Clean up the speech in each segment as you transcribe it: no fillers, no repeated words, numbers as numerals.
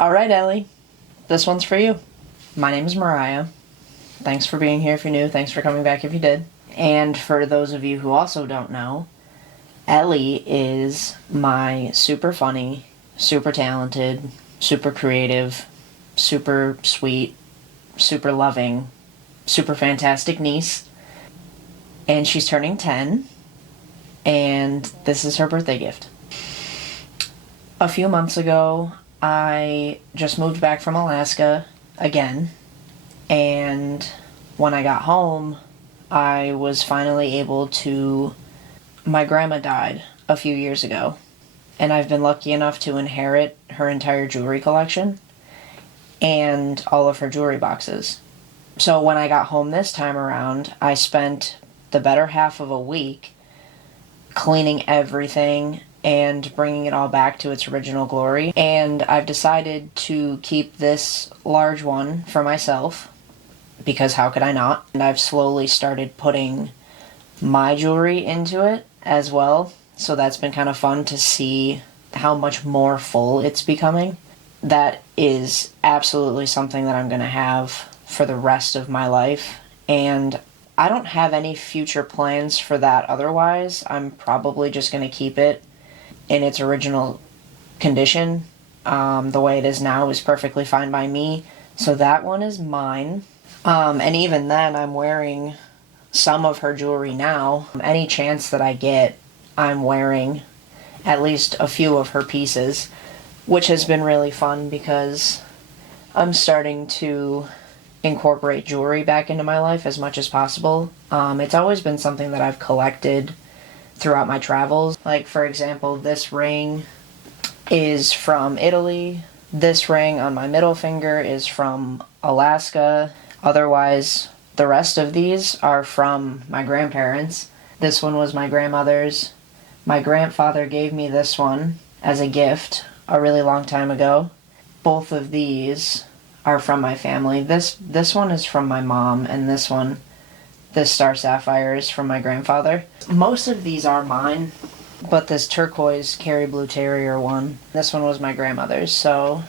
Alright, Ellie. This one's for you. My name is Mariah. Thanks for being here if you're new. Thanks for coming back if you did. And for those of you who also don't know, Ellie is my super funny, super talented, super creative, super sweet, super loving, super fantastic niece. And she's turning 10. And this is her birthday gift. A few months ago, I just moved back from Alaska again. And when I got home, I was finally able to... My grandma died a few years ago. And I've been lucky enough to inherit her entire jewelry collection and all of her jewelry boxes. So when I got home this time around, I spent the better half of a week cleaning everything and bringing it all back to its original glory. And I've decided to keep this large one for myself, because how could I not? And I've slowly started putting my jewelry into it as well. So that's been kind of fun to see how much more full it's becoming. That is absolutely something that I'm going to have for the rest of my life. And I don't have any future plans for that otherwise. I'm probably just going to keep it in its original condition. The way it is now is perfectly fine by me. So that one is mine. And even then, I'm wearing some of her jewelry now. Any chance that I get, I'm wearing at least a few of her pieces, which has been really fun because I'm starting to incorporate jewelry back into my life as much as possible. It's always been something that I've collected throughout my travels. Like, for example, this ring is from Italy. This ring on my middle finger is from Alaska. Otherwise, the rest of these are from my grandparents. This one was my grandmother's. My grandfather gave me this one as a gift a really long time ago. Both of these are from my family. This one is from my mom, and this Star Sapphire is from my grandfather. Most of these are mine, but this turquoise Kerry Blue Terrier one, this one was my grandmother's, so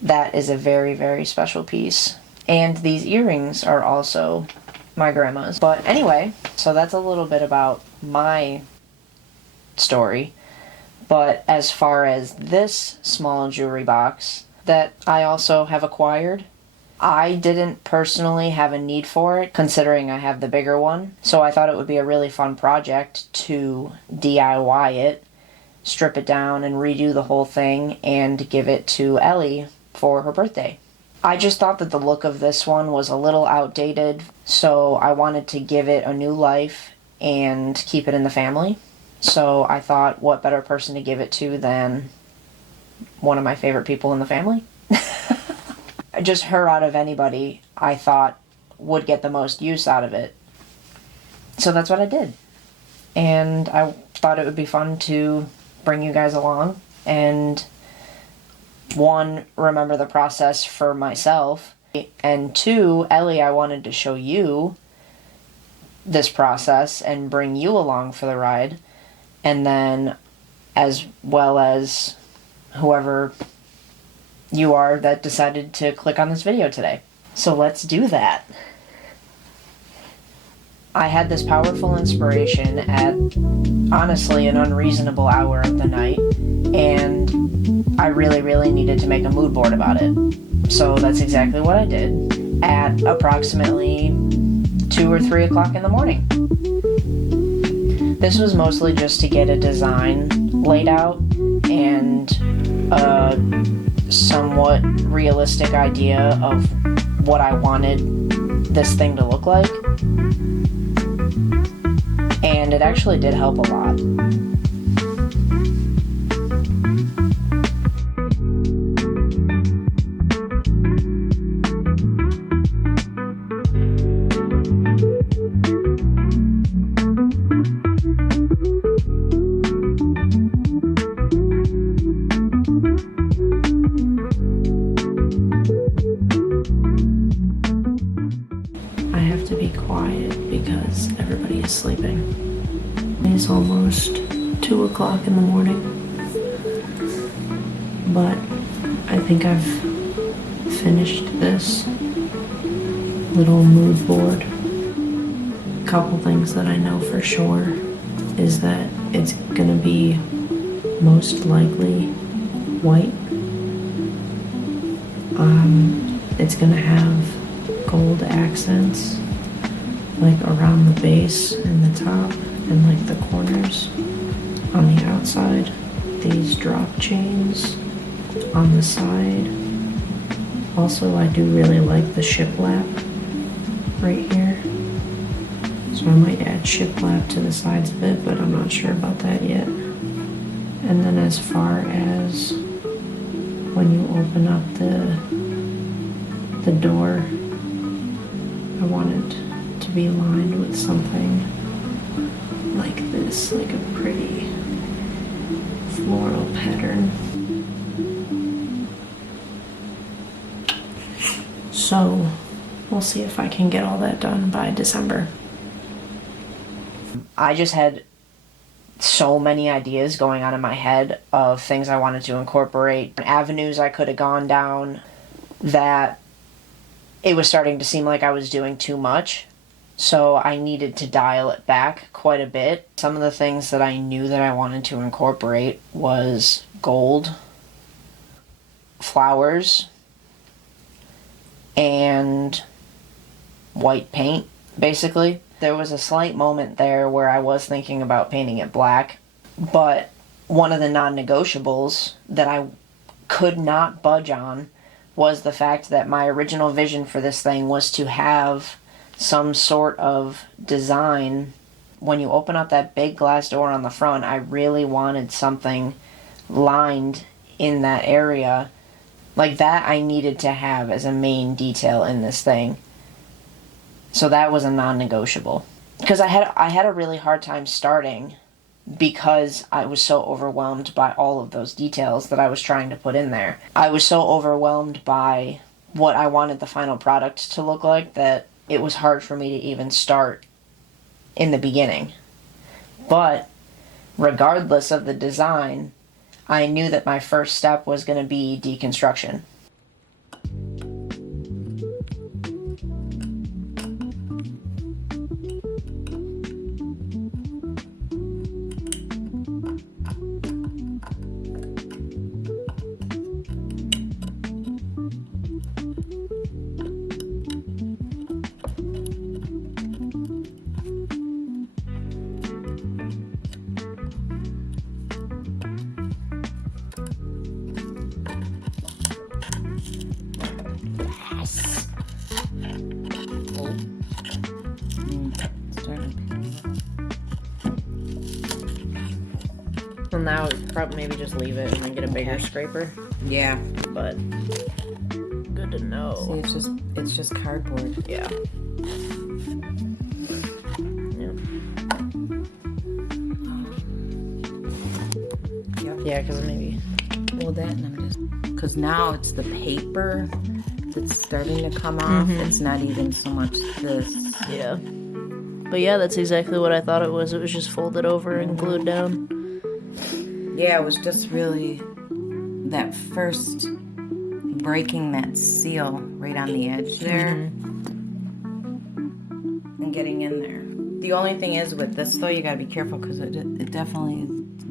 that is a very, very special piece. And these earrings are also my grandma's. But anyway, so that's a little bit about my story. But as far as this small jewelry box that I also have acquired, I didn't personally have a need for it, considering I have the bigger one. So I thought it would be a really fun project to DIY it, strip it down, and redo the whole thing, and give it to Ellie for her birthday. I just thought that the look of this one was a little outdated, so I wanted to give it a new life and keep it in the family. So I thought, what better person to give it to than one of my favorite people in the family? Just her out of anybody, I thought, would get the most use out of it. So that's what I did. And I thought it would be fun to bring you guys along and, one, remember the process for myself, and two, Ellie, I wanted to show you this process and bring you along for the ride, and then as well as whoever you are that decided to click on this video today. So let's do that. I had this powerful inspiration at, honestly, an unreasonable hour of the night, and I really, really needed to make a mood board about it. So that's exactly what I did at approximately 2 or 3 o'clock in the morning. This was mostly just to get a design laid out and a somewhat realistic idea of what I wanted this thing to look like. And it actually did help a lot. I have to be quiet because everybody is sleeping. It's almost 2 o'clock in the morning. but I think I've finished this little mood board. A couple things that I know for sure is that it's gonna be most likely white. It's gonna have gold accents like around the base and the top and like the corners on the outside. These drop chains on the side. Also, I do really like the shiplap right here. So I might add shiplap to the sides a bit, but I'm not sure about that yet. And then as far as when you open up the door, I want it to be lined with something like this, like a pretty floral pattern. So we'll see if I can get all that done by December. I just had so many ideas going on in my head of things I wanted to incorporate, avenues I could have gone down, that it was starting to seem like I was doing too much. So I needed to dial it back quite a bit. Some of the things that I knew that I wanted to incorporate was gold, flowers, and white paint, basically. There was a slight moment there where I was thinking about painting it black, but one of the non-negotiables that I could not budge on was the fact that my original vision for this thing was to have some sort of design. When you open up that big glass door on the front, I really wanted something lined in that area. Like that I needed to have as a main detail in this thing. So that was a non-negotiable. Because I had a really hard time starting because I was so overwhelmed by all of those details that I was trying to put in there. I was so overwhelmed by what I wanted the final product to look like that it was hard for me to even start in the beginning. But regardless of the design, I knew that my first step was going to be deconstruction. Well, now probably maybe just leave it and then get a bigger scraper. Yeah. But good to know. See, it's just cardboard. Yeah. Yep. Yeah, because maybe. Well, that and I'm just because now it's the paper that's starting to come off. It's not even so much this. Yeah. But yeah, that's exactly what I thought it was. It was just folded over and glued down. Yeah, it was just really that first breaking that seal right on the edge there and getting in there. The only thing is with this though, you gotta be careful because it definitely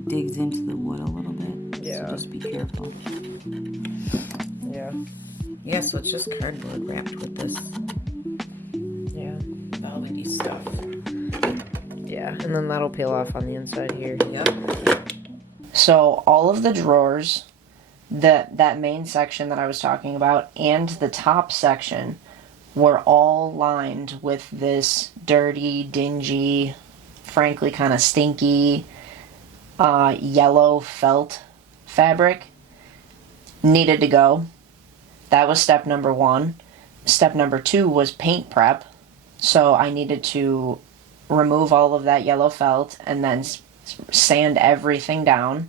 digs into the wood a little bit. Yeah. So just be careful. Yeah. Yeah, so it's just cardboard wrapped with this velvety stuff. Yeah, and then that'll peel off on the inside here. Yep. So all of the drawers, that main section that I was talking about, and the top section were all lined with this dirty, dingy, frankly kind of stinky, yellow felt fabric. Needed to go. That was step number 1. Step number 2 was paint prep. So I needed to remove all of that yellow felt and then sand everything down.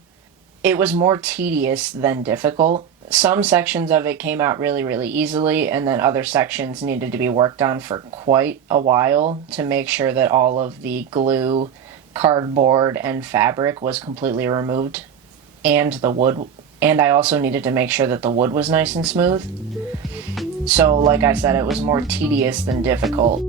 It was more tedious than difficult. Some sections of it came out really, really easily, and then other sections needed to be worked on for quite a while to make sure that all of the glue, cardboard, and fabric was completely removed, and the wood and I also needed to make sure that the wood was nice and smooth. So, like I said, it was more tedious than difficult.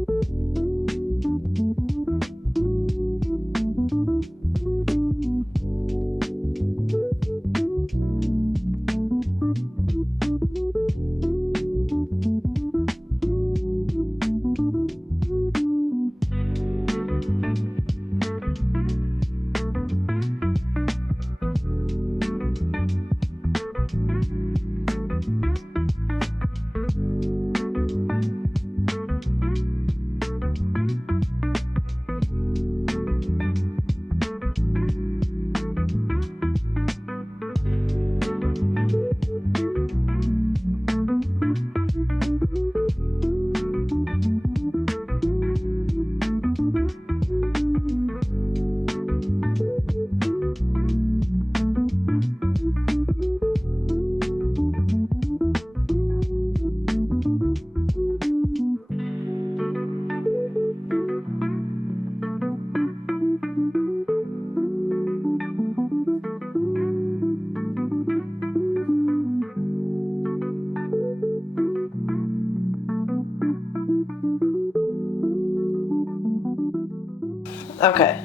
Okay,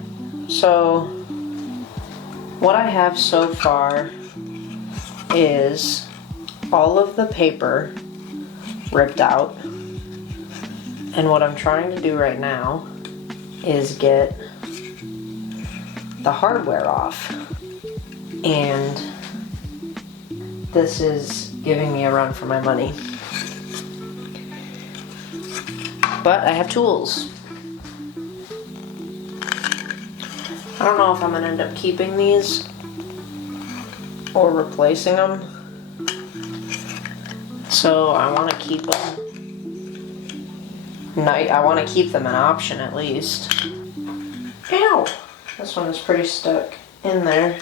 so what I have so far is all of the paper ripped out, and what I'm trying to do right now is get the hardware off, and this is giving me a run for my money, but I have tools. I don't know if I'm gonna end up keeping these or replacing them. So I want to keep them. I want to keep them an option at least. Ow! This one is pretty stuck in there.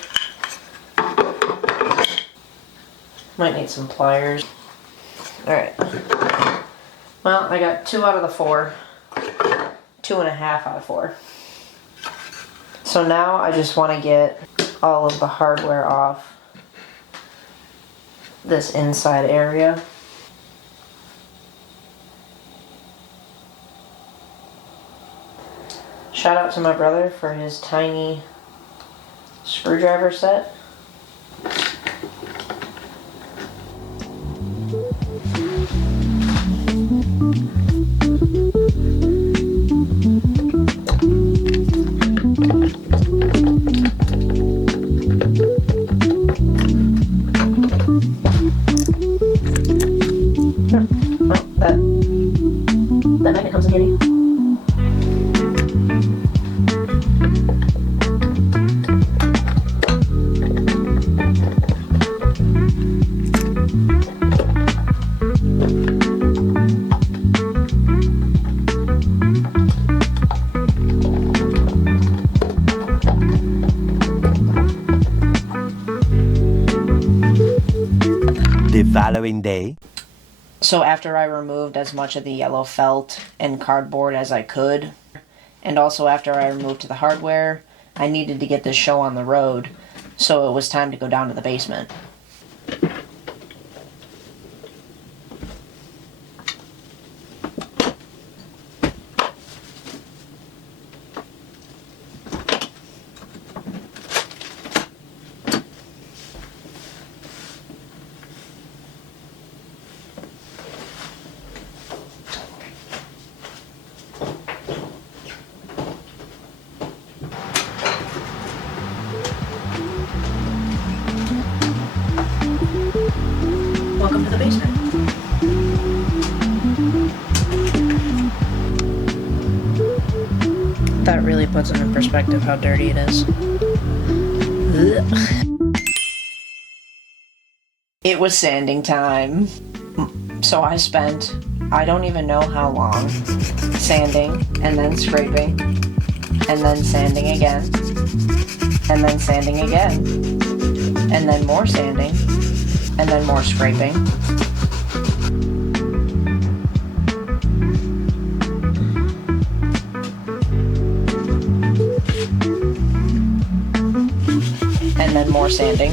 Might need some pliers. Alright. Well, I got 2 out of the 4. 2.5 out of 4. So now I just want to get all of the hardware off this inside area. Shout out to my brother for his tiny screwdriver set. That magnet comes in handy. The following day. So after I removed as much of the yellow felt and cardboard as I could, and also after I removed the hardware, I needed to get this show on the road, so it was time to go down to the basement. Welcome to the basement. That really puts it in perspective how dirty it is. Ugh. It was sanding time. So I spent, I don't even know how long, sanding and then scraping and then sanding again and then sanding again and then more sanding and then more scraping. And then more sanding.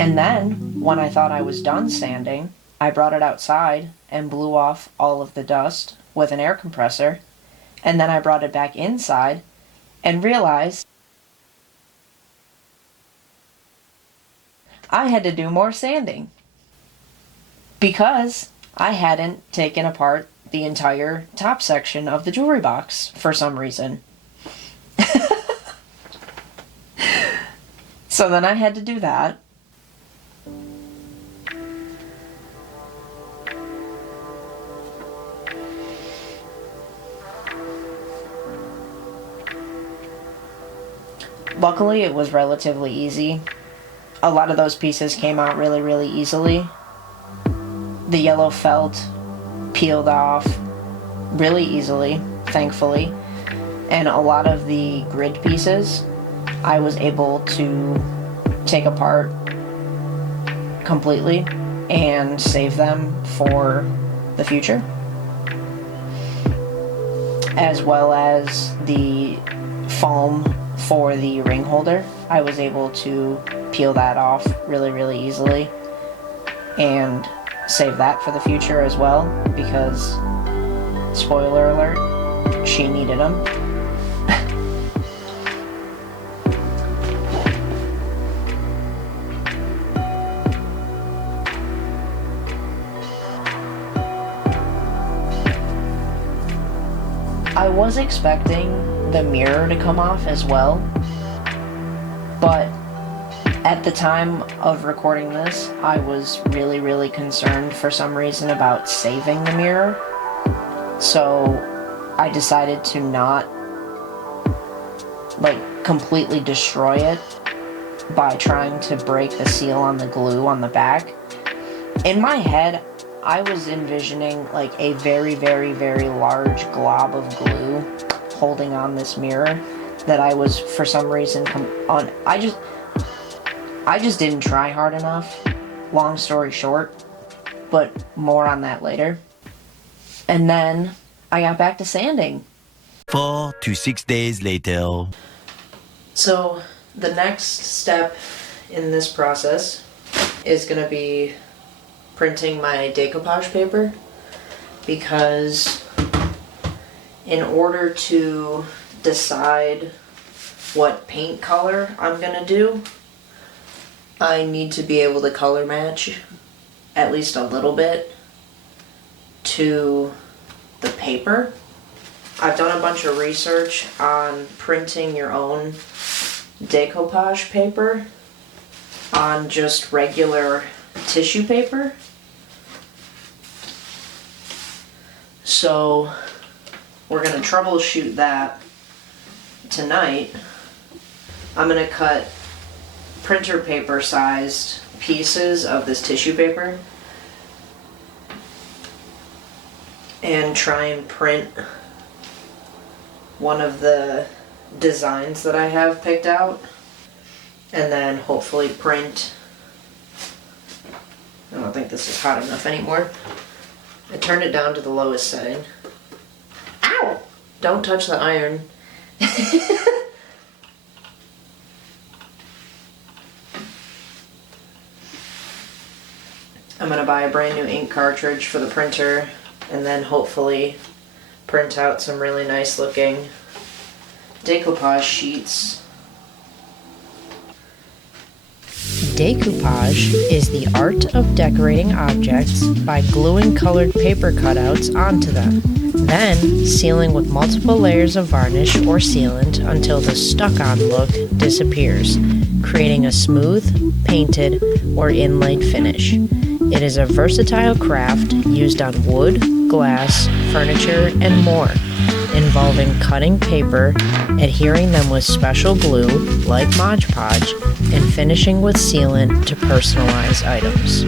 And then, when I thought I was done sanding, I brought it outside and blew off all of the dust with an air compressor, and then I brought it back inside and realized I had to do more sanding because I hadn't taken apart the entire top section of the jewelry box for some reason. So then I had to do that. Luckily, it was relatively easy. A lot of those pieces came out really, really easily. The yellow felt peeled off really easily, thankfully. And a lot of the grid pieces, I was able to take apart completely and save them for the future. As well as the foam for the ring holder, I was able to peel that off really, really easily and save that for the future as well, because, spoiler alert, she needed them. I was expecting the mirror to come off as well, but at the time of recording this, I was really, really concerned for some reason about saving the mirror, so I decided to not, completely destroy it by trying to break the seal on the glue on the back. In my head, I was envisioning a very, very, very large glob of glue holding on this mirror that I was, for some reason, I just didn't try hard enough, long story short, but more on that later. And then I got back to sanding. 4 to 6 days later. So the next step in this process is going to be printing my decoupage paper, because in order to decide what paint color I'm going to do, I need to be able to color match at least a little bit to the paper. I've done a bunch of research on printing your own decoupage paper on just regular tissue paper. So we're going to troubleshoot that tonight. I'm going to cut printer paper sized pieces of this tissue paper and try and print one of the designs that I have picked out, and then hopefully print. I don't think this is hot enough anymore. I turned it down to the lowest setting. Ow! Don't touch the iron. I'm gonna buy a brand new ink cartridge for the printer and then hopefully print out some really nice looking decoupage sheets. Decoupage is the art of decorating objects by gluing colored paper cutouts onto them. Then, sealing with multiple layers of varnish or sealant until the stuck-on look disappears, creating a smooth, painted, or inlaid finish. It is a versatile craft used on wood, glass, furniture, and more, involving cutting paper, adhering them with special glue, like Mod Podge, and finishing with sealant to personalize items.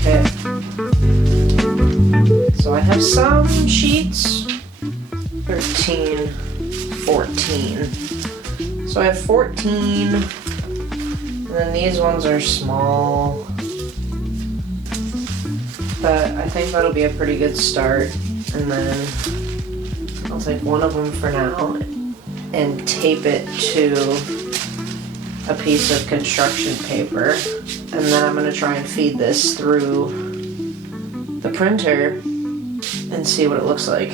Okay. So I have some sheets. 13, 14. So I have 14. And then these ones are small, but I think that'll be a pretty good start. And then I'll take one of them for now and tape it to a piece of construction paper. And then I'm gonna try and feed this through the printer and see what it looks like.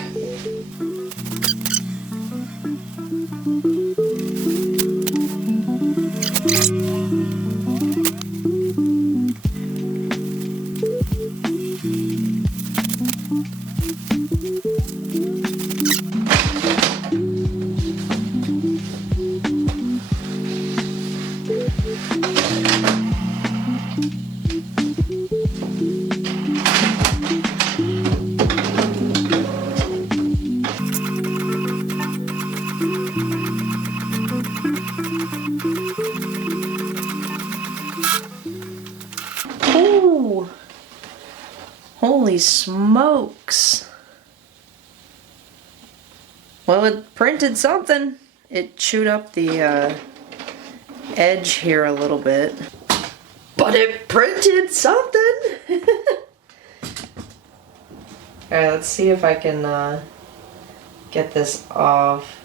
Ooh! Holy smokes! Well, it printed something. It chewed up the edge here a little bit. But it printed something! Alright, let's see if I can get this off.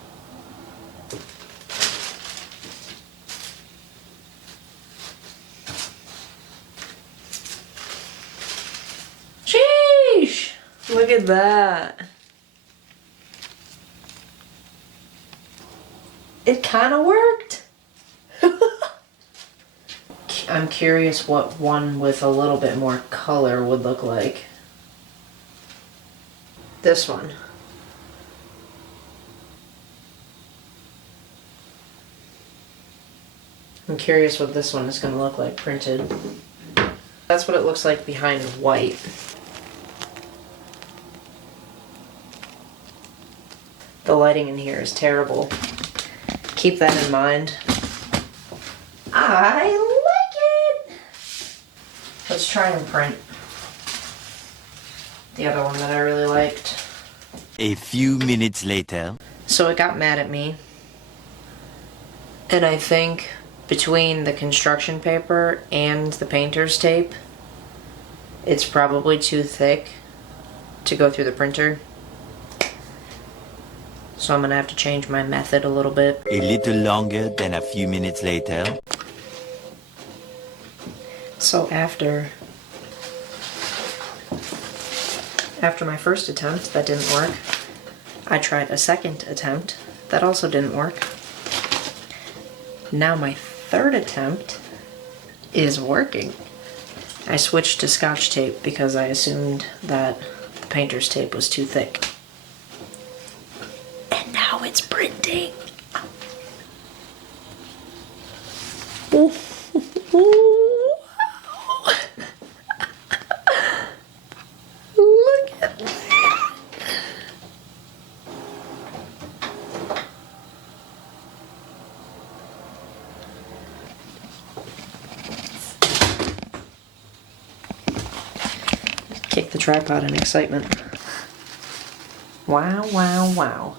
Sheesh! Look at that. It kind of worked. I'm curious what one with a little bit more color would look like. This one. I'm curious what this one is going to look like printed. That's what it looks like behind white. The lighting in here is terrible. Keep that in mind. I like it! Let's try and print the other one that I really liked. A few minutes later. So it got mad at me. And I think between the construction paper and the painter's tape, it's probably too thick to go through the printer. So I'm gonna have to change my method a little bit. A little longer than a few minutes later. So after my first attempt, that didn't work. I tried a second attempt. That also didn't work. Now my third attempt is working. I switched to Scotch tape because I assumed that the painter's tape was too thick. And now it's printing. Ooh. Look at that. Kick the tripod in excitement. Wow, wow, wow.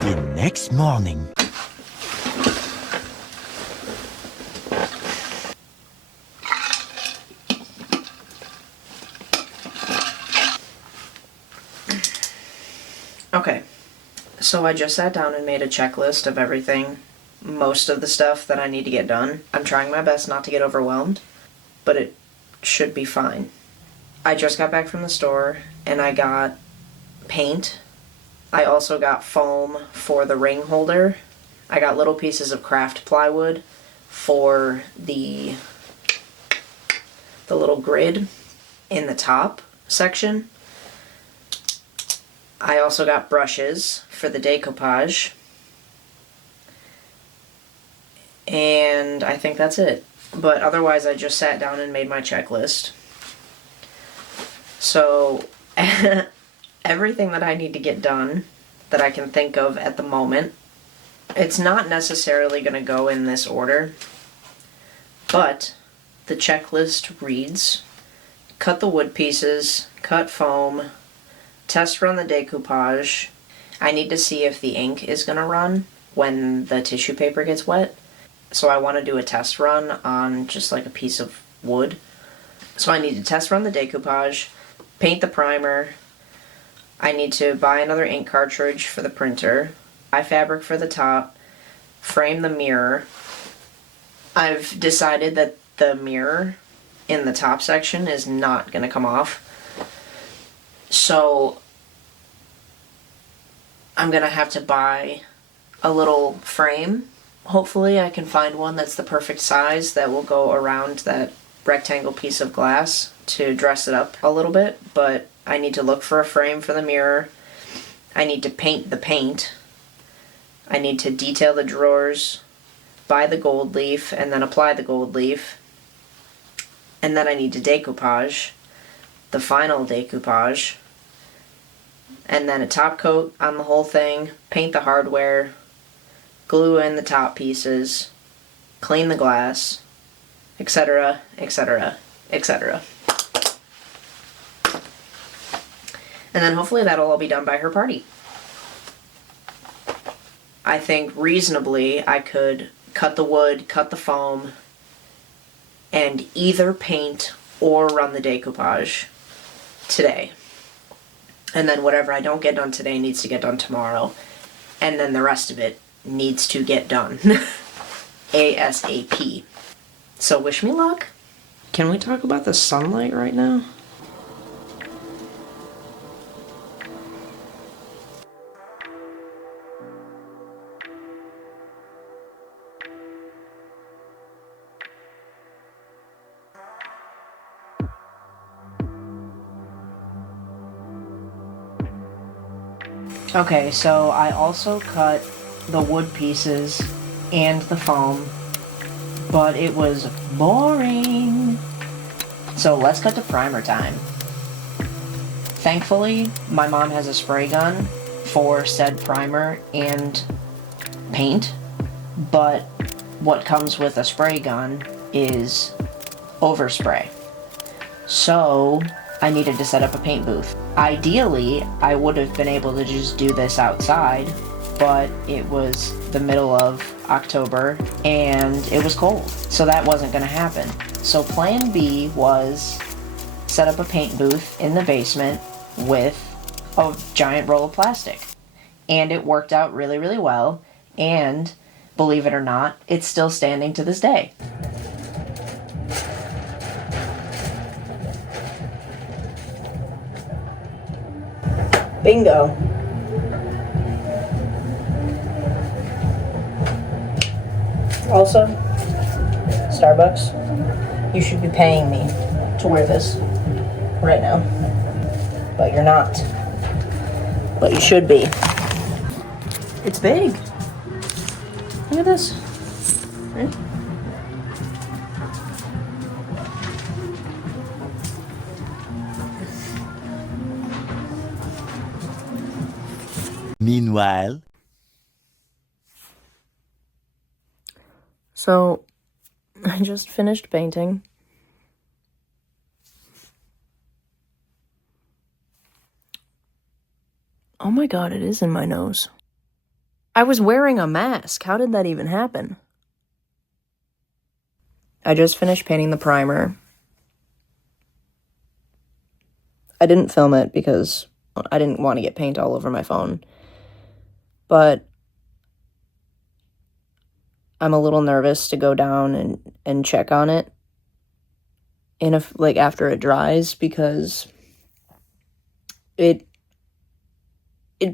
The next morning. Okay, so I just sat down and made a checklist of everything, most of the stuff that I need to get done. I'm trying my best not to get overwhelmed, but it should be fine. I just got back from the store and I got paint. I also got foam for the ring holder. I got little pieces of craft plywood for the little grid in the top section. I also got brushes for the decoupage. And I think that's it. But otherwise, I just sat down and made my checklist. So, everything that I need to get done that I can think of at the moment, it's not necessarily going to go in this order, but the checklist reads: cut the wood pieces, cut foam, test run the decoupage. I need to see if the ink is going to run when the tissue paper gets wet. So I want to do a test run on just like a piece of wood. So I need to test run the decoupage, paint the primer. I need to buy another ink cartridge for the printer, buy fabric for the top, frame the mirror. I've decided that the mirror in the top section is not going to come off. So I'm going to have to buy a little frame. Hopefully I can find one that's the perfect size that will go around that rectangle piece of glass to dress it up a little bit, but I need to look for a frame for the mirror. I need to paint the paint. I need to detail the drawers, buy the gold leaf, and then apply the gold leaf. And then I need to decoupage, the final decoupage, and then a top coat on the whole thing, paint the hardware, glue in the top pieces, clean the glass, etc., etc., etc. And then hopefully that'll all be done by her party. I think reasonably I could cut the wood, cut the foam, and either paint or run the decoupage today. And then whatever I don't get done today needs to get done tomorrow. And then the rest of it needs to get done ASAP. So wish me luck. Can we talk about the sunlight right now? Okay, so I also cut the wood pieces and the foam, but it was boring. So let's cut to primer time. Thankfully, my mom has a spray gun for said primer and paint, but what comes with a spray gun is overspray. So I needed to set up a paint booth. Ideally, I would have been able to just do this outside, but it was the middle of October and it was cold, so that wasn't going to happen. So plan B was set up a paint booth in the basement with a giant roll of plastic. And it worked out really, really well, and believe it or not, it's still standing to this day. Bingo. Also, Starbucks, you should be paying me to wear this right now. But you're not. But you should be. It's big. Look at this. Right? Meanwhile, So, I just finished painting. Oh my god, it is in my nose. I was wearing a mask. How did that even happen? I just finished painting the primer. I didn't film it because I didn't want to get paint all over my phone. But I'm a little nervous to go down and check on it like after it dries, because it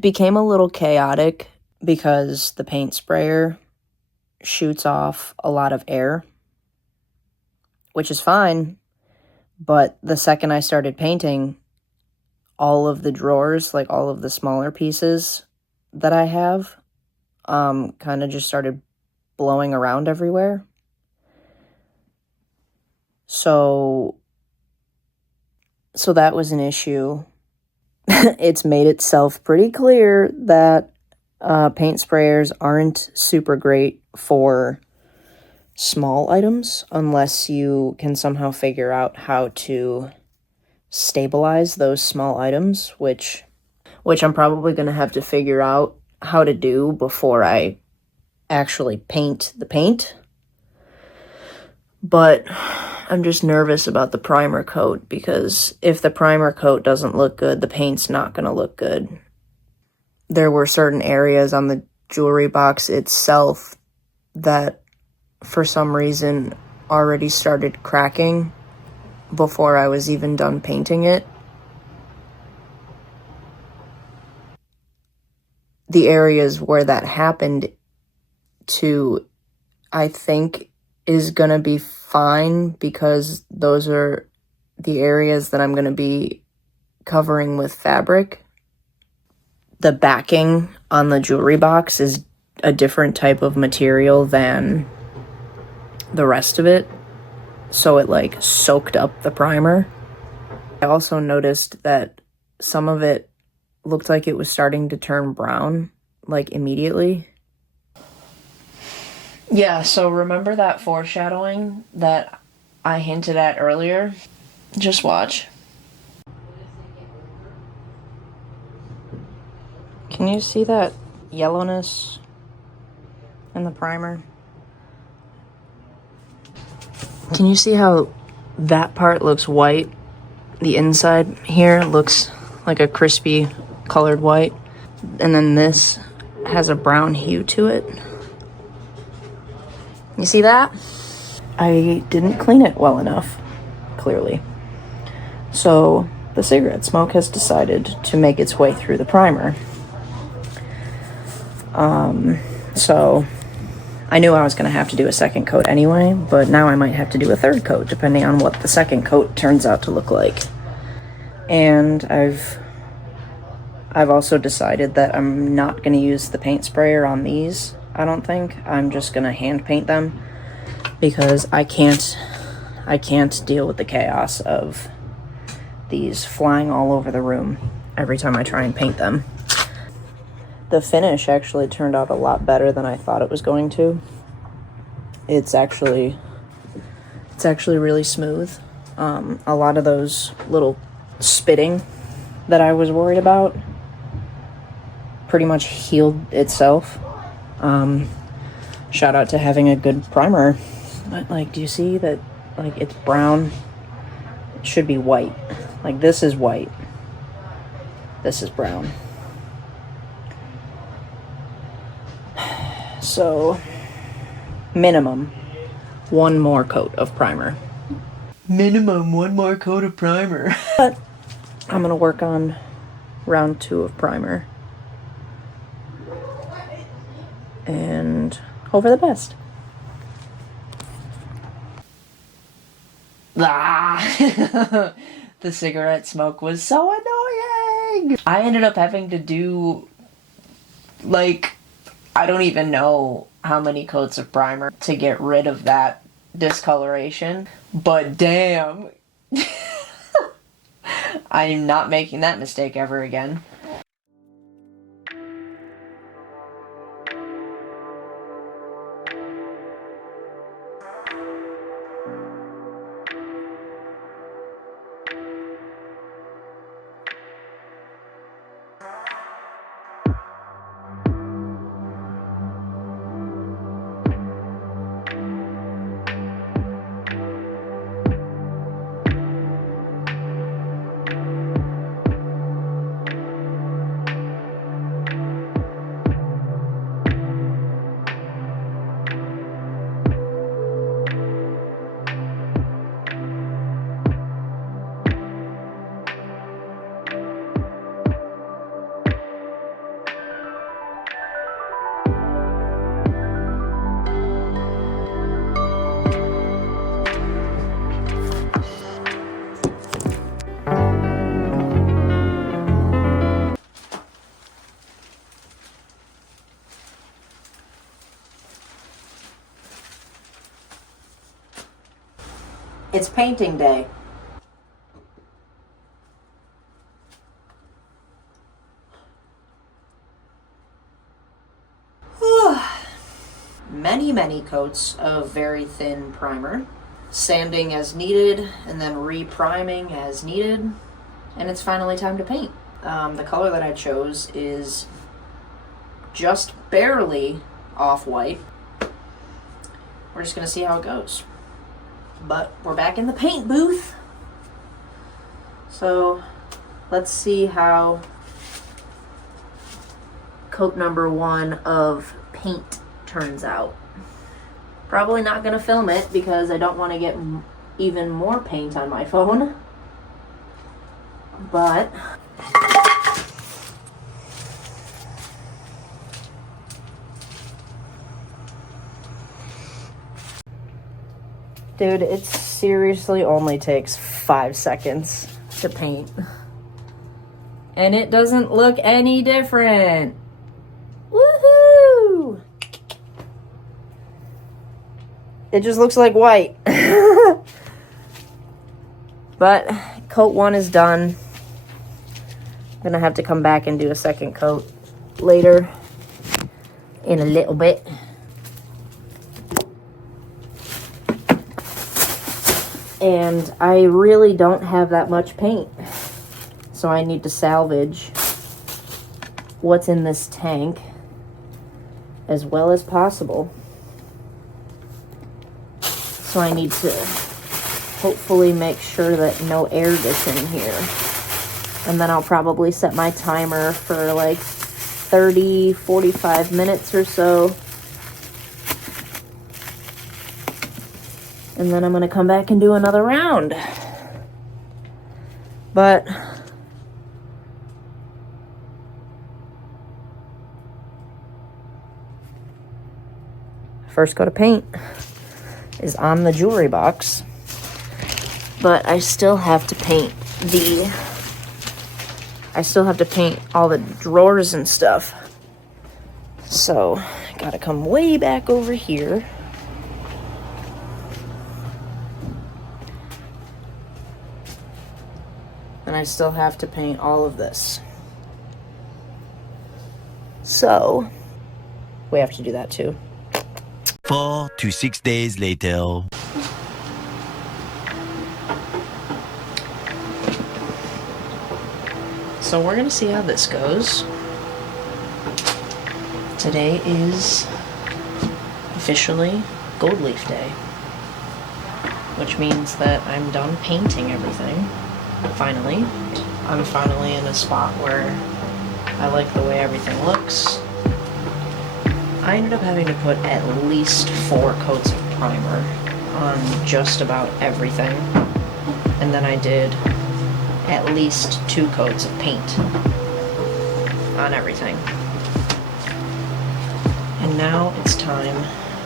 became a little chaotic because the paint sprayer shoots off a lot of air, which is fine, but the second I started painting, all of the drawers, like all of the smaller pieces that I have, kind of just started blowing around everywhere. So that was an issue. It's made itself pretty clear that paint sprayers aren't super great for small items unless you can somehow figure out how to stabilize those small items, which I'm probably going to have to figure out how to do before I actually paint the paint. But I'm just nervous about the primer coat, because if the primer coat doesn't look good, the paint's not going to look good. There were certain areas on the jewelry box itself that, for some reason, already started cracking before I was even done painting it. The areas where that happened to, I think, is going to be fine, because those are the areas that I'm going to be covering with fabric. The backing on the jewelry box is a different type of material than the rest of it, so it like soaked up the primer. I also noticed that some of it looked like it was starting to turn brown, like immediately. Yeah, so remember that foreshadowing that I hinted at earlier? Just watch. Can you see that yellowness in the primer? Can you see how that part looks white? The inside here looks like a crispy colored white, and then this has a brown hue to it. You see that? I didn't clean it well enough, clearly. So the cigarette smoke has decided to make its way through the primer. So I knew I was going to have to do a second coat anyway, but now I might have to do a third coat, depending on what the second coat turns out to look like. And I've also decided that I'm not going to use the paint sprayer on these, I don't think. I'm just going to hand paint them, because I can't deal with the chaos of these flying all over the room every time I try and paint them. The finish actually turned out a lot better than I thought it was going to. It's actually really smooth. A lot of those little spitting that I was worried about pretty much healed itself. Shout out to having a good primer. But like, do you see that, like, it's brown? It should be white. Like, this is white. This is brown. So, minimum, one more coat of primer. Minimum, one more coat of primer. But I'm going to work on round 2 of primer. And hope for the best. Ah! The cigarette smoke was so annoying! I ended up having to do, like, I don't even know how many coats of primer to get rid of that discoloration. But damn! I'm not making that mistake ever again. It's painting day. Many coats of very thin primer. Sanding as needed, and then re-priming as needed. And it's finally time to paint. The color that I chose is just barely off-white. We're just gonna see how it goes. But we're back in the paint booth. So let's see how coat number 1 of paint turns out. Probably not gonna film it because I don't want to get even more paint on my phone. But dude, it seriously only takes 5 seconds to paint. And it doesn't look any different. Woohoo! It just looks like white. But coat 1 is done. I'm gonna have to come back and do a second coat later in a little bit. And I really don't have that much paint, so I need to salvage what's in this tank as well as possible. So I need to hopefully make sure that no air gets in here. And then I'll probably set my timer for like 30, 45 minutes or so. And then I'm gonna come back and do another round. But first coat of paint is on the jewelry box. But I still have to paint all the drawers and stuff. So I gotta come way back over here. And I still have to paint all of this. So we have to do that too. 4 to 6 days later. So we're gonna see how this goes. Today is officially Gold Leaf Day, which means that I'm done painting everything. Finally. I'm finally in a spot where I like the way everything looks. I ended up having to put at least 4 coats of primer on just about everything. And then I did at least 2 coats of paint on everything. And now it's time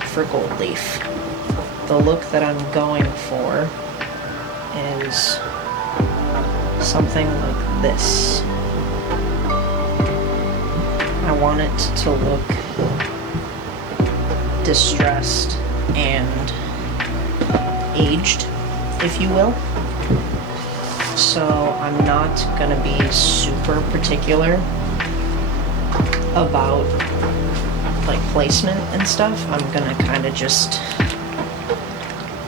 for Gold Leaf. The look that I'm going for is something like this. I want it to look distressed and aged, if you will. So I'm not gonna be super particular about like placement and stuff. I'm gonna kind of just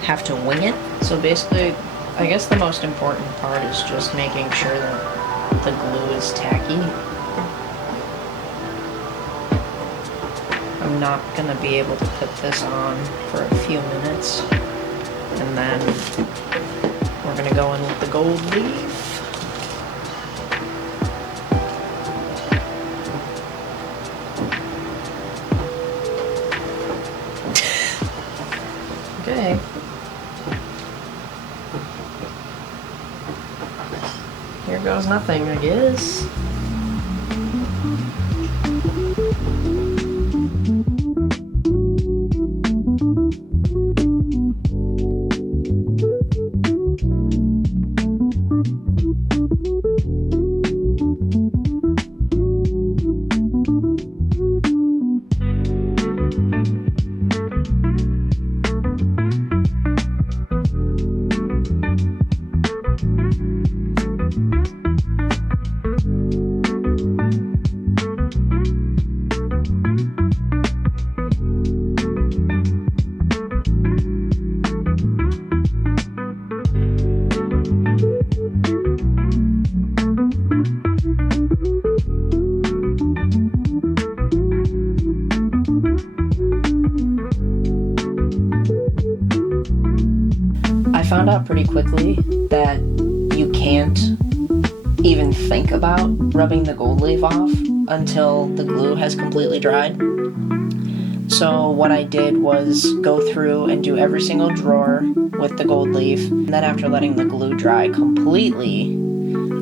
have to wing it. So basically, I guess the most important part is just making sure that the glue is tacky. I'm not gonna be able to put this on for a few minutes, and then we're gonna go in with the gold leaf. Okay. Here goes nothing, I guess. found out pretty quickly that you can't even think about rubbing the gold leaf off until the glue has completely dried. So what I did was go through and do every single drawer with the gold leaf. And then after letting the glue dry completely,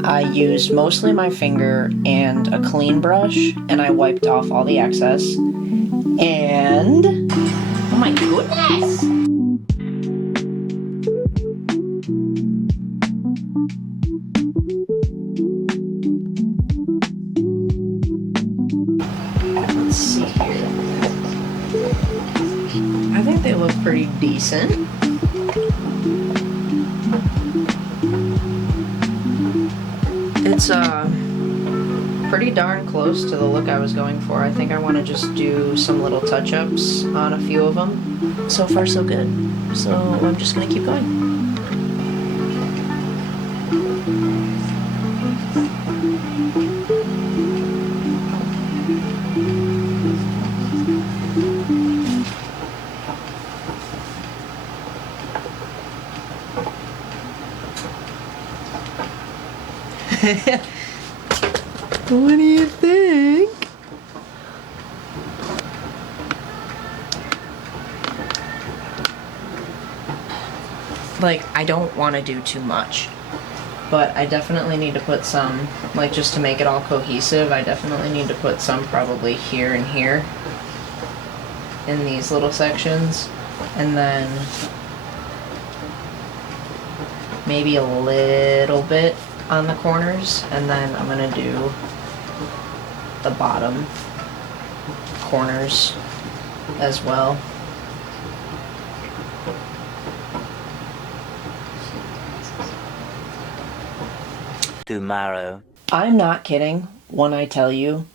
I used mostly my finger and a clean brush, and I wiped off all the excess. And oh my goodness! Let's see here. I think they look pretty decent. It's pretty darn close to the look I was going for. I think I want to just do some little touch-ups on a few of them. So far so good. So I'm just gonna keep going. What do you think? Like, I don't want to do too much, but I definitely need to put some, like, just to make it all cohesive, I definitely need to put some probably here and here in these little sections, and then maybe a little bit on the corners, and then I'm gonna do the bottom corners as well. Tomorrow. I'm not kidding when I tell you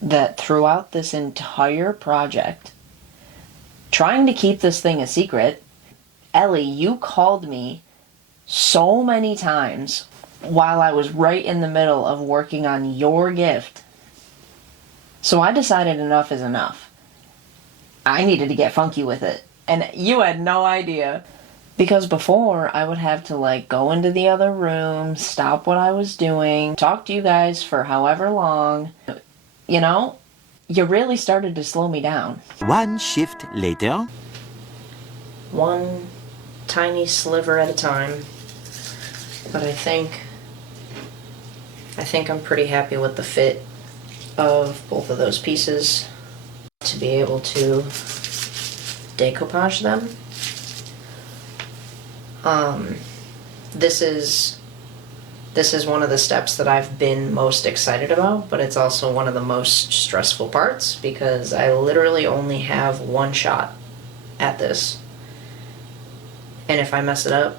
that throughout this entire project, trying to keep this thing a secret, Ellie, you called me so many times while I was right in the middle of working on your gift. So I decided enough is enough. I needed to get funky with it. And you had no idea. Because before, I would have to, like, go into the other room, stop what I was doing, talk to you guys for however long. You know, you really started to slow me down. One shift later. One tiny sliver at a time. But I think I'm pretty happy with the fit of both of those pieces to be able to decoupage them. This is one of the steps that I've been most excited about, but it's also one of the most stressful parts because I literally only have one shot at this. And if I mess it up,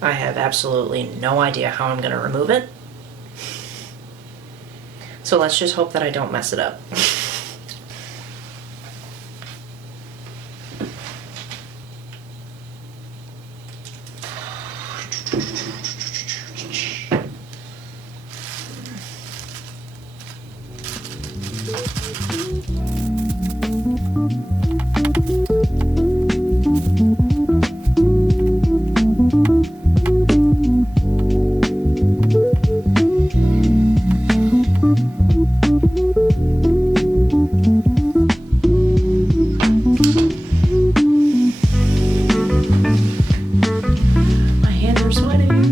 I have absolutely no idea how I'm going to remove it. So let's just hope that I don't mess it up. My hands are sweating.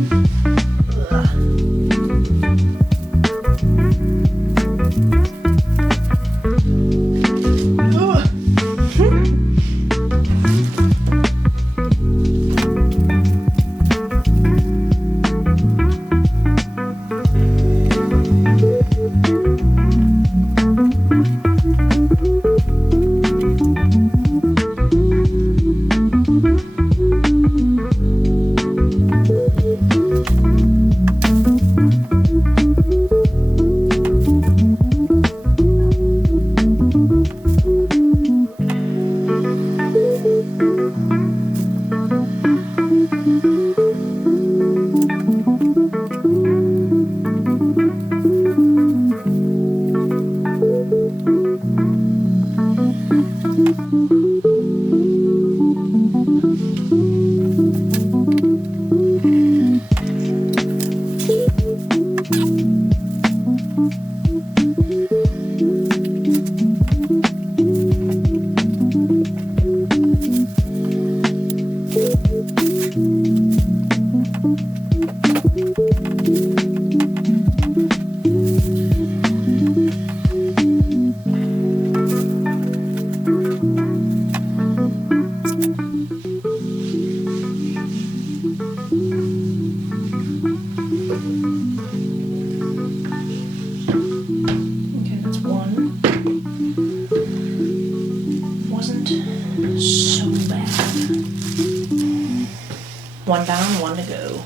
One down, one to go.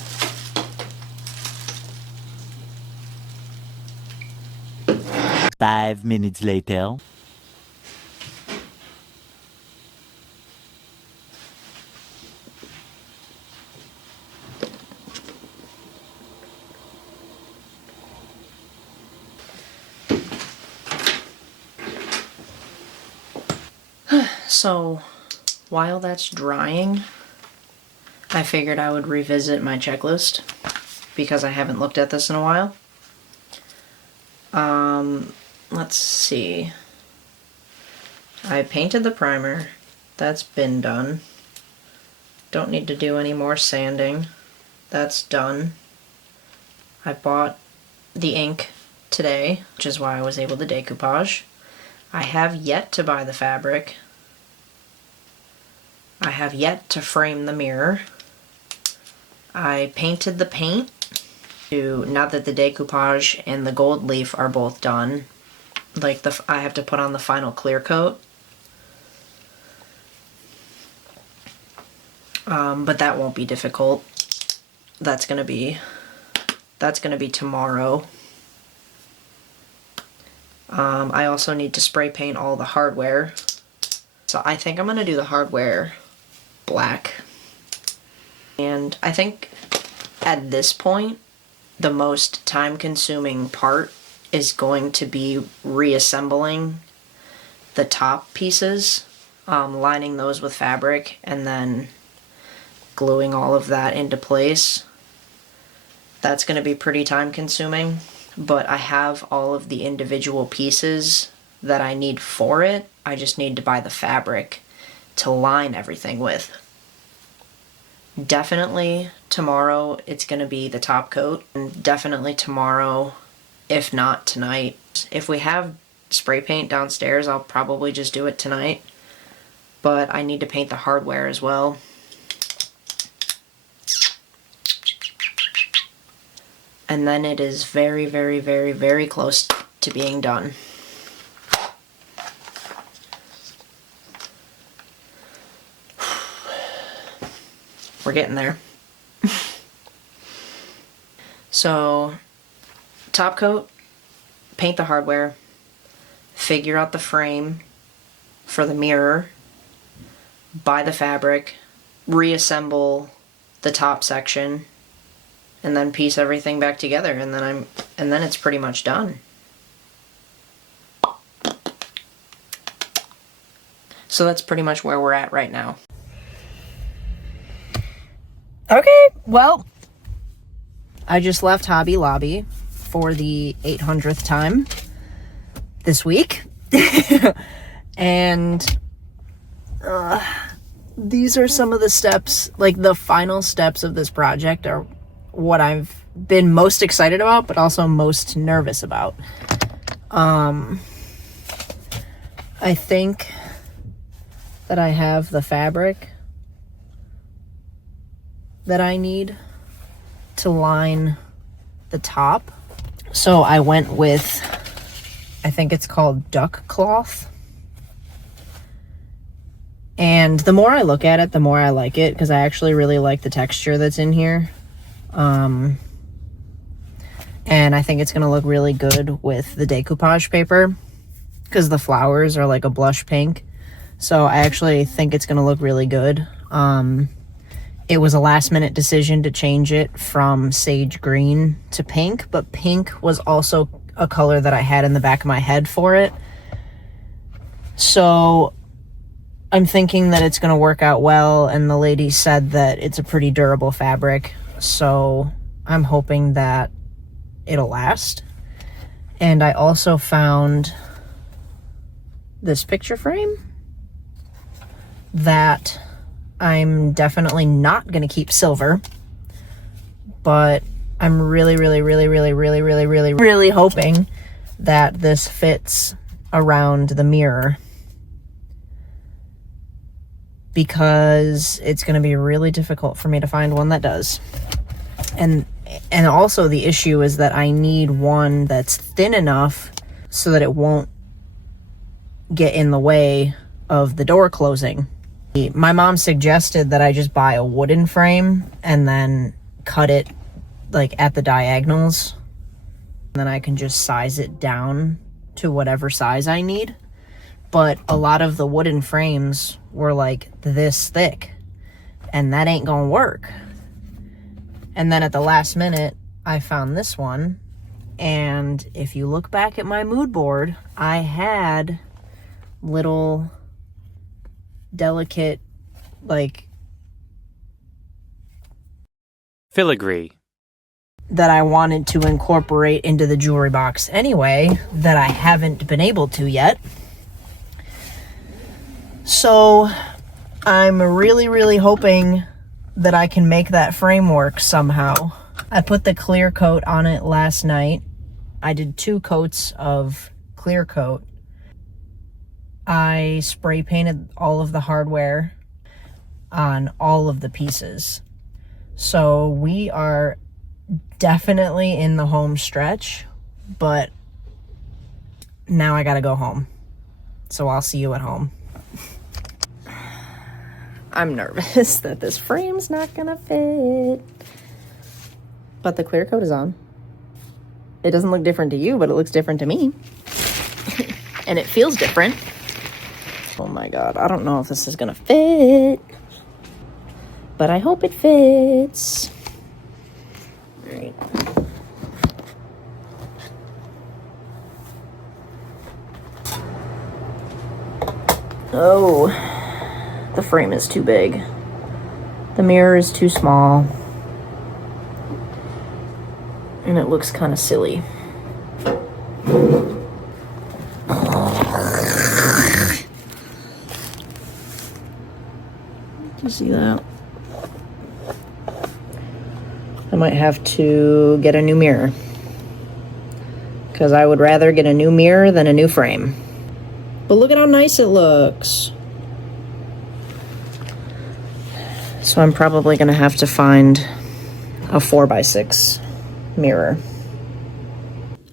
Five minutes later. So, while that's drying, I figured I would revisit my checklist because I haven't looked at this in a while. Let's see. I painted the primer. That's been done. Don't need to do any more sanding. That's done. I bought the ink today, which is why I was able to decoupage. I have yet to buy the fabric. I have yet to frame the mirror. I painted the paint. Now that the decoupage and the gold leaf are both done, like I have to put on the final clear coat. But that won't be difficult. That's gonna be tomorrow. I also need to spray paint all the hardware. So I think I'm gonna do the hardware black. And I think at this point, the most time-consuming part is going to be reassembling the top pieces, lining those with fabric, and then gluing all of that into place. That's going to be pretty time-consuming, but I have all of the individual pieces that I need for it. I just need to buy the fabric to line everything with. Definitely tomorrow it's going to be the top coat, and definitely tomorrow, if not tonight. If we have spray paint downstairs, I'll probably just do it tonight, but I need to paint the hardware as well. And then it is very, very, very, very close to being done. We're getting there. So, top coat, paint the hardware, figure out the frame for the mirror, buy the fabric, reassemble the top section, and then piece everything back together, and then it's pretty much done. So that's pretty much where we're at right now. Okay, well, I just left Hobby Lobby for the 800th time this week. And these are some of the steps, like the final steps of this project are what I've been most excited about, but also most nervous about. I think that I have the fabric that I need to line the top. So I went with, I think it's called duck cloth. And the more I look at it, the more I like it, because I actually really like the texture that's in here. And I think it's going to look really good with the decoupage paper, because the flowers are like a blush pink. So I actually think it's going to look really good. It was a last minute decision to change it from sage green to pink, but pink was also a color that I had in the back of my head for it. So I'm thinking that it's going to work out well, and the lady said that it's a pretty durable fabric, so I'm hoping that it'll last. And I also found this picture frame that I'm definitely not going to keep silver, but I'm really hoping that this fits around the mirror, because it's going to be really difficult for me to find one that does. And also the issue is that I need one that's thin enough so that it won't get in the way of the door closing. My mom suggested that I just buy a wooden frame and then cut it like at the diagonals. And then I can just size it down to whatever size I need. But a lot of the wooden frames were like this thick, and that ain't gonna work. And then at the last minute, I found this one. And if you look back at my mood board, I had little delicate, like, filigree that I wanted to incorporate into the jewelry box anyway, that I haven't been able to yet. So I'm really hoping that I can make that frame work somehow. I put the clear coat on it last night. I did 2 coats of clear coat. I spray painted all of the hardware on all of the pieces. So we are definitely in the home stretch, but now I gotta go home. So I'll see you at home. I'm nervous that this frame's not gonna fit. But the clear coat is on. It doesn't look different to you, but it looks different to me. And it feels different. Oh my God, I don't know if this is gonna fit, but I hope it fits. All right. Oh, the frame is too big. The mirror is too small. And it looks kind of silly. Do you see that? I might have to get a new mirror, because I would rather get a new mirror than a new frame. But look at how nice it looks. So I'm probably gonna have to find a 4x6 mirror.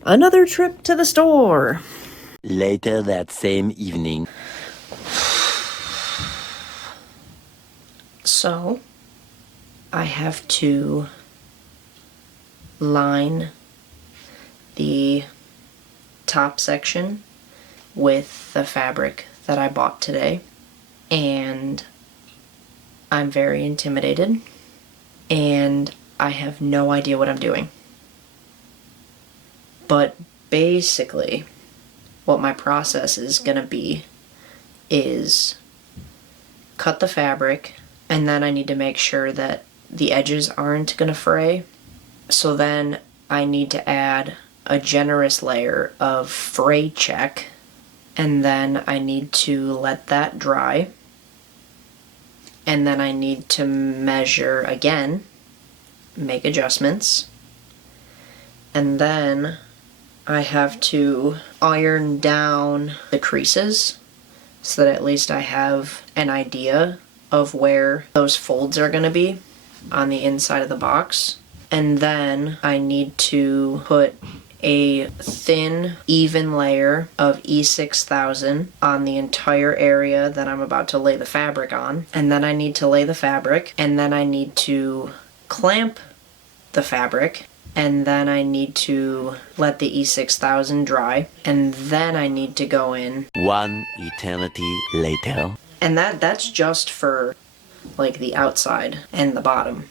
Another trip to the store. Later that same evening. So I have to line the top section with the fabric that I bought today, and I'm very intimidated, and I have no idea what I'm doing. But basically, what my process is gonna be is cut the fabric, and then I need to make sure that the edges aren't gonna fray. So then I need to add a generous layer of fray check, and then I need to let that dry. And then I need to measure again, make adjustments, and then I have to iron down the creases so that at least I have an idea of where those folds are going to be on the inside of the box. And then I need to put a thin, even layer of E6000 on the entire area that I'm about to lay the fabric on. And then I need to lay the fabric, and then I need to clamp the fabric, and then I need to let the E6000 dry, and then I need to go in. One eternity later. And that's just for like the outside and the bottom.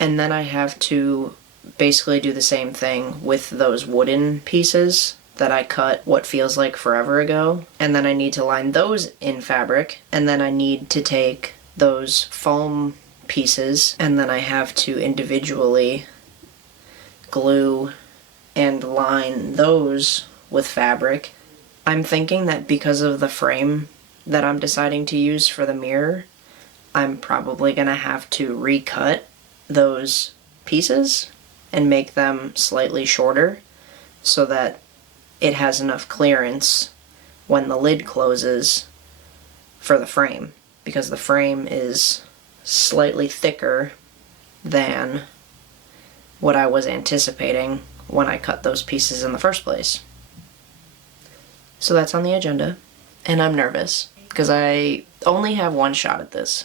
And then I have to basically do the same thing with those wooden pieces that I cut what feels like forever ago. And then I need to line those in fabric, and then I need to take those foam pieces, and then I have to individually glue and line those with fabric. I'm thinking that because of the frame that I'm deciding to use for the mirror, I'm probably gonna have to recut those pieces and make them slightly shorter so that it has enough clearance when the lid closes for the frame, because the frame is slightly thicker than what I was anticipating when I cut those pieces in the first place. So that's on the agenda, and I'm nervous. because I only have one shot at this.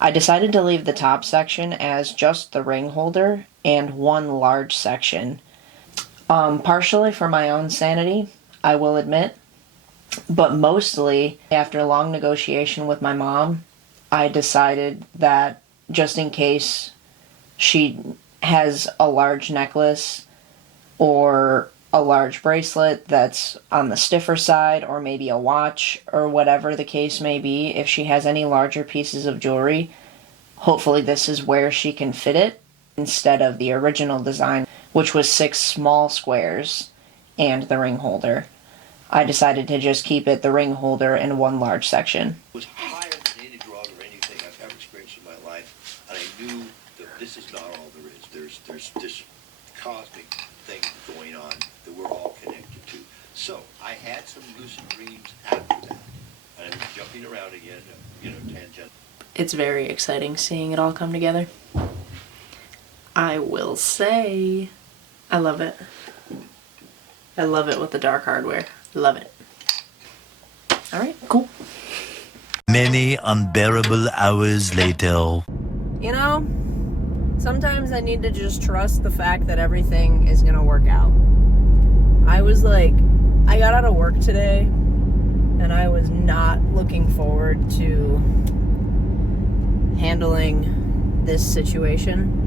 I decided to leave the top section as just the ring holder and one large section. Partially for my own sanity, I will admit, but mostly after long negotiation with my mom, I decided that just in case she has a large necklace or a large bracelet that's on the stiffer side, or maybe a watch, or whatever the case may be, if she has any larger pieces of jewelry, hopefully this is where she can fit it instead of the original design, which was 6 small squares and the ring holder. I decided to just keep it the ring holder and one large section. It was higher than any drug or anything I've ever experienced in my life, and I knew that this is not all there is. There's this cosmic thing going on that we're all connected to. So I had some lucid dreams after that, and I was jumping around again, tangent. It's very exciting seeing it all come together. I will say, I love it. I love it with the dark hardware. Love it. Alright, cool. Many unbearable hours later. You know, sometimes I need to just trust the fact that everything is gonna work out. I got out of work today, and I was not looking forward to handling this situation.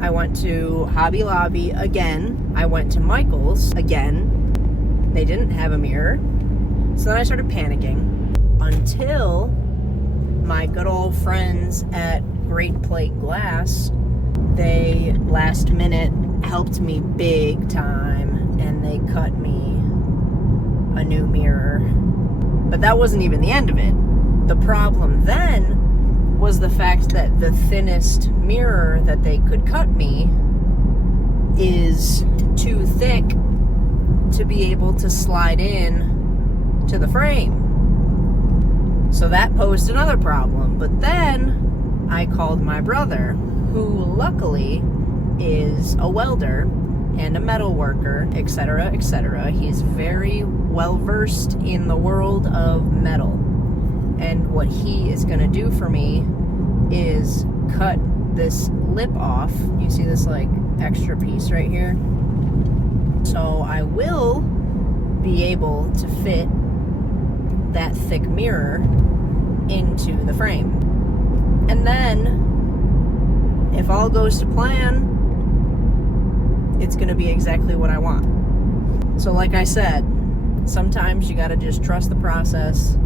I went to Hobby Lobby again. I went to Michael's again. They didn't have a mirror. So then I started panicking until my good old friends at Great Plate Glass, they last minute helped me big time, and they cut me a new mirror. But that wasn't even the end of it. The problem then was the fact that the thinnest mirror that they could cut me is too thick to be able to slide in to the frame. So that posed another problem. But then I called my brother, who luckily is a welder and a metal worker, etc., etc. He's very well versed in the world of metal. And what he is going to do for me is cut this lip off. You see this like extra piece right here? So I will be able to fit that thick mirror into the frame. And then, if all goes to plan, it's going to be exactly what I want. So like I said, sometimes you got to just trust the process.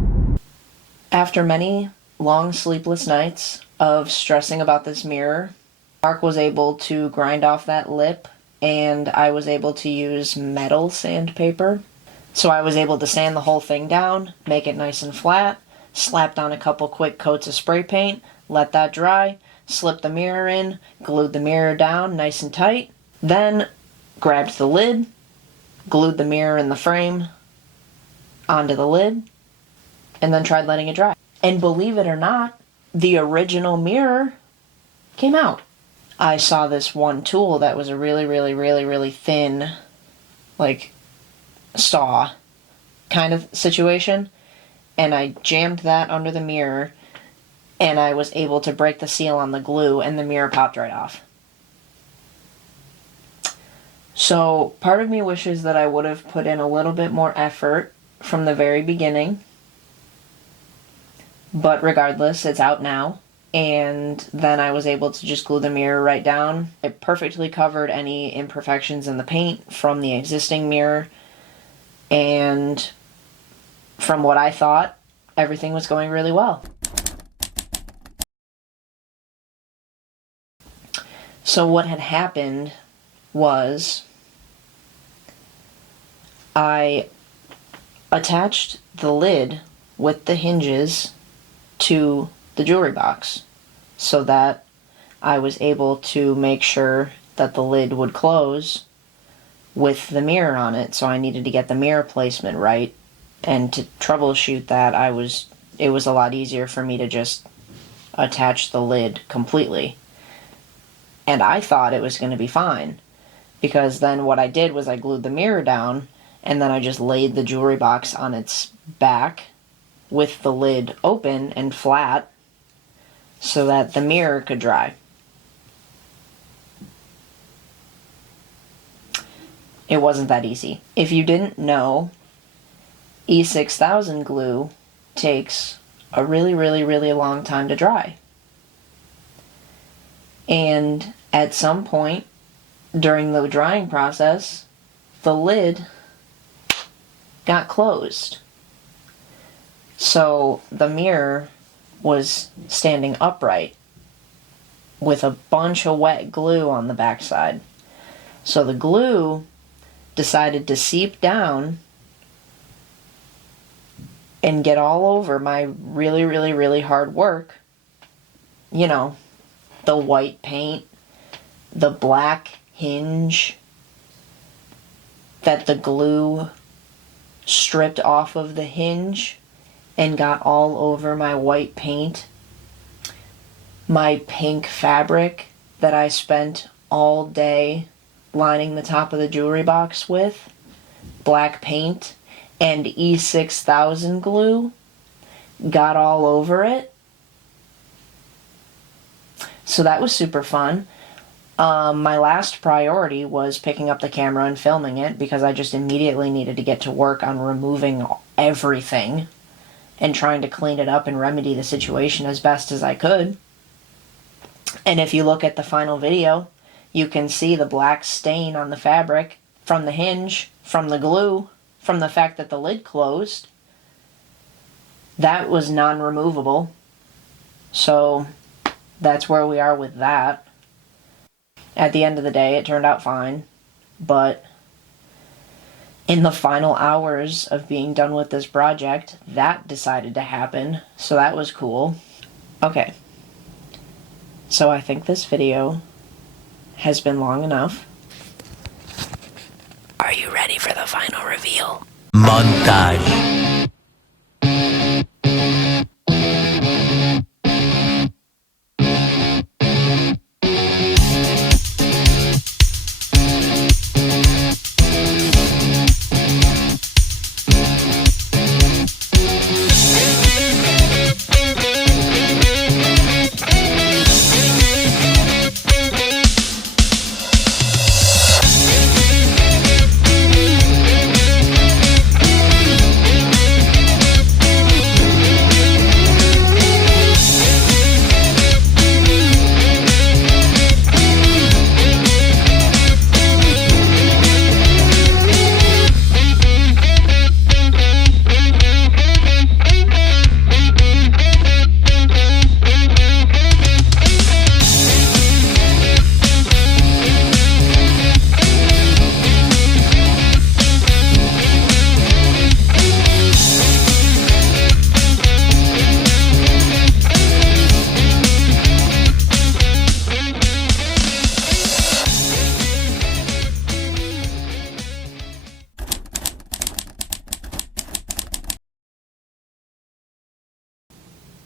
After many long sleepless nights of stressing about this mirror, Mark was able to grind off that lip, and I was able to use metal sandpaper. So I was able to sand the whole thing down, make it nice and flat, slapped on a couple quick coats of spray paint, let that dry, slipped the mirror in, glued the mirror down nice and tight, then grabbed the lid, glued the mirror in the frame onto the lid, and then tried letting it dry. And believe it or not, the original mirror came out. I saw this one tool that was a really thin, like, saw kind of situation, and I jammed that under the mirror, and I was able to break the seal on the glue, and the mirror popped right off. So part of me wishes that I would have put in a little bit more effort from the very beginning, but regardless, it's out now. And then I was able to just glue the mirror right down. It perfectly covered any imperfections in the paint from the existing mirror. And from what I thought, everything was going really well. So what had happened was I attached the lid with the hinges to the jewelry box so that I was able to make sure that the lid would close with the mirror on it. So I needed to get the mirror placement right, and to troubleshoot that, it was a lot easier for me to just attach the lid completely. And I thought it was going to be fine. because then what I did was I glued the mirror down, and then I just laid the jewelry box on its back with the lid open and flat so that the mirror could dry. It wasn't that easy. If you didn't know, E6000 glue takes a really, really, really long time to dry. And at some point during the drying process, the lid got closed. So the mirror was standing upright with a bunch of wet glue on the backside. So the glue decided to seep down and get all over my really, really, really hard work. You know, the white paint, the black hinge that the glue stripped off of the hinge and got all over my white paint, my pink fabric that I spent all day lining the top of the jewelry box with, black paint, and E6000 glue got all over it. So that was super fun. My last priority was picking up the camera and filming it because I just immediately needed to get to work on removing everything and trying to clean it up and remedy the situation as best as I could. And if you look at the final video, you can see the black stain on the fabric from the hinge, from the glue, from the fact that the lid closed. That was non-removable. So that's where we are with that. At the end of the day, it turned out fine. But in the final hours of being done with this project, that decided to happen. So that was cool. Okay. So I think this video has been long enough. Are you ready for the final reveal? Montage.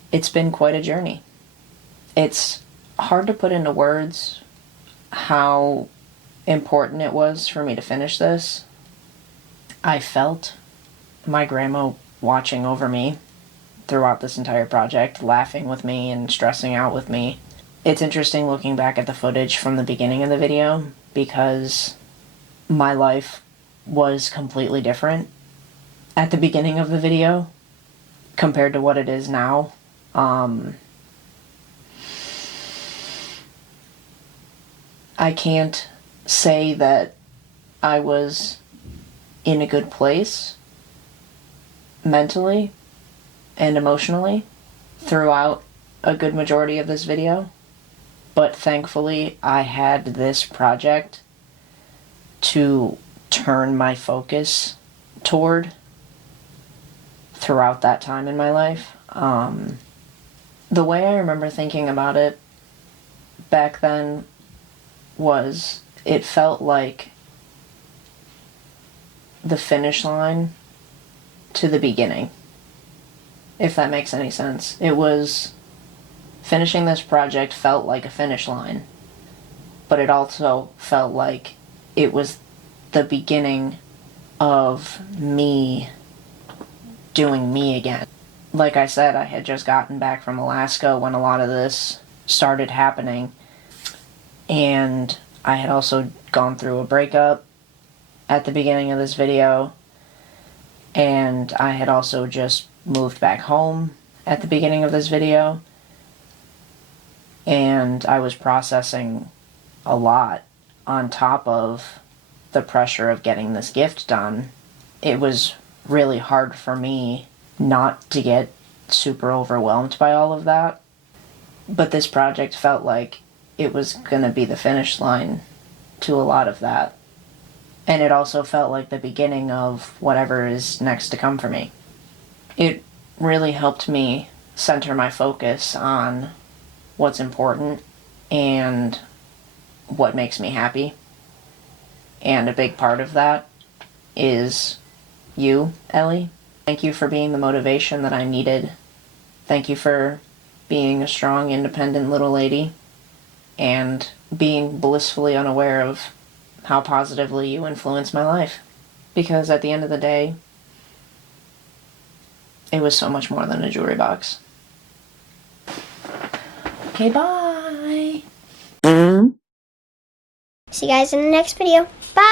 It's been quite a journey. It's hard to put into words how important it was for me to finish this. I felt my grandma watching over me throughout this entire project, laughing with me and stressing out with me. It's interesting looking back at the footage from the beginning of the video because my life was completely different at the beginning of the video compared to what it is now. I can't say that I was in a good place mentally and emotionally throughout a good majority of this video, but thankfully I had this project to turn my focus toward throughout that time in my life. The way I remember thinking about it back then was it felt like the finish line to the beginning, if that makes any sense. It was finishing this project felt like a finish line, but it also felt like it was the beginning of me doing me again. Like I said, I had just gotten back from Alaska when a lot of this started happening, and I had also gone through a breakup at the beginning of this video, and I had also just moved back home at the beginning of this video, and I was processing a lot on top of the pressure of getting this gift done. It was really hard for me not to get super overwhelmed by all of that, but this project felt like it was gonna be the finish line to a lot of that. And it also felt like the beginning of whatever is next to come for me. It really helped me center my focus on what's important and what makes me happy. And a big part of that is you, Ellie. Thank you for being the motivation that I needed. Thank you for being a strong, independent little lady and being blissfully unaware of how positively you influenced my life. Because at the end of the day, it was so much more than a jewelry box. Okay, bye! See you guys in the next video. Bye!